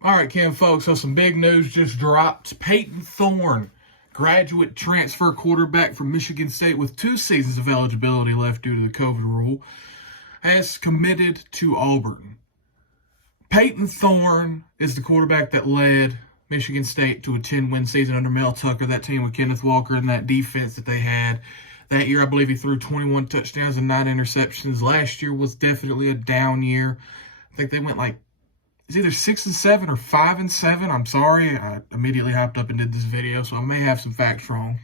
All right, Kim, folks, so some big news just dropped. Payton Thorne, graduate transfer quarterback from Michigan State with 2 seasons of eligibility left due to the COVID rule, has committed to Auburn. Payton Thorne is the quarterback that led Michigan State to a 10-win season under Mel Tucker, that team with Kenneth Walker and that defense that they had. That year, I believe he threw 21 touchdowns and 9 interceptions. Last year was definitely a down year. I think they went it's either 6-7 or 5-7. I'm sorry, I immediately hopped up and did this video, so I may have some facts wrong.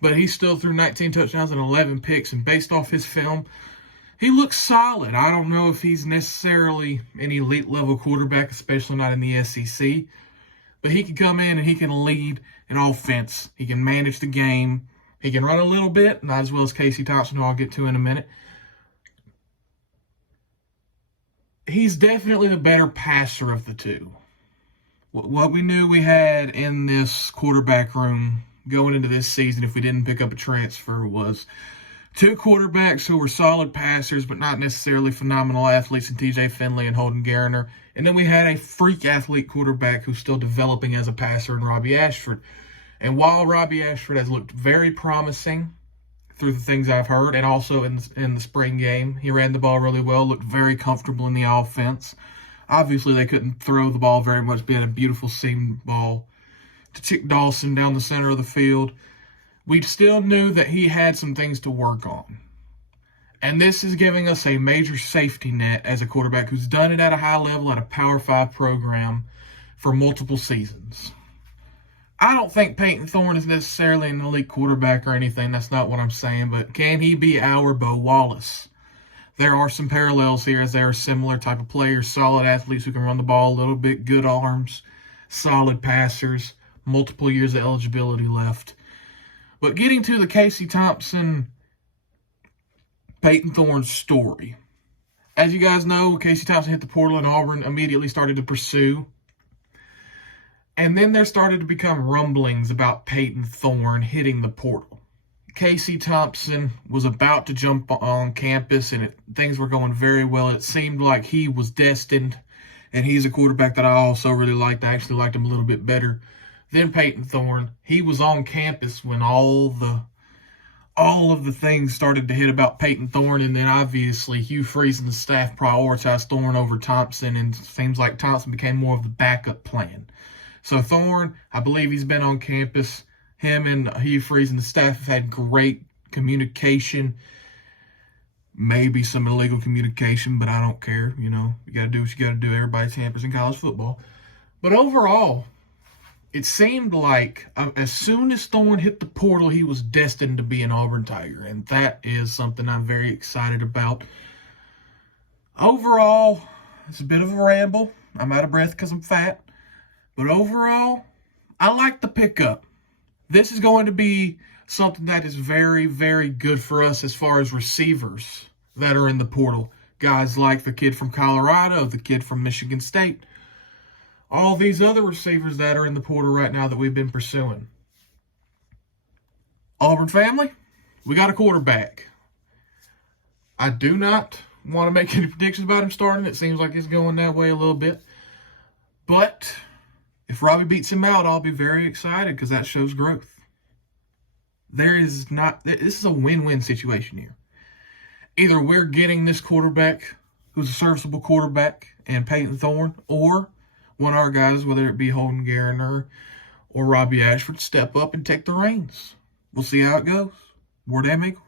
But he still threw 19 touchdowns and 11 picks, and based off his film, he looks solid. I don't know if he's necessarily an elite level quarterback, especially not in the SEC, but he can come in and he can lead an offense. He can manage the game. He can run a little bit, not as well as Casey Thompson, who I'll get to in a minute. He's definitely the better passer of the two. What we knew we had in this quarterback room going into this season, if we didn't pick up a transfer, was 2 quarterbacks who were solid passers, but not necessarily phenomenal athletes in TJ Finley and Holden Garner. And then we had a freak athlete quarterback who's still developing as a passer in Robbie Ashford. And while Robbie Ashford has looked very promising through the things I've heard, and also in the spring game, he ran the ball really well, looked very comfortable in the offense. Obviously, they couldn't throw the ball very much, being a beautiful seam ball to Chick Dawson down the center of the field. We still knew that he had some things to work on. And this is giving us a major safety net as a quarterback who's done it at a high level at a Power 5 program for multiple seasons. I don't think Payton Thorne is necessarily an elite quarterback or anything. That's not what I'm saying. But can he be our Bo Wallace? There are some parallels here, as they are similar type of players, solid athletes who can run the ball a little bit, good arms, solid passers, multiple years of eligibility left. But getting to the Casey Thompson, Payton Thorne story. As you guys know, Casey Thompson hit the portal and Auburn immediately started to pursue. And then there started to become rumblings about Payton Thorne hitting the portal. Casey Thompson was about to jump on campus, and things were going very well. It seemed like he was destined, and he's a quarterback that I also really liked. I actually liked him a little bit better than Payton Thorne. He was on campus when all of the things started to hit about Payton Thorne, and then obviously Hugh Freeze and the staff prioritized Thorne over Thompson, and it seems like Thompson became more of the backup plan. So Thorne, I believe he's been on campus. Him and Hugh Freeze and the staff have had great communication. Maybe some illegal communication, but I don't care. You know, you got to do what you got to do. Everybody's campus in college football. But overall, it seemed like as soon as Thorne hit the portal, he was destined to be an Auburn Tiger. And that is something I'm very excited about. Overall, it's a bit of a ramble. I'm out of breath because I'm fat. But overall, I like the pickup. This is going to be something that is very, very good for us as far as receivers that are in the portal. Guys like the kid from Colorado, the kid from Michigan State. All these other receivers that are in the portal right now that we've been pursuing. Auburn family, we got a quarterback. I do not want to make any predictions about him starting. It seems like it's going that way a little bit. But if Robbie beats him out, I'll be very excited because that shows growth. This is a win-win situation here. Either we're getting this quarterback who's a serviceable quarterback and Payton Thorne, or one of our guys, whether it be Holden Garner or Robbie Ashford, step up and take the reins. We'll see how it goes. Word amigo.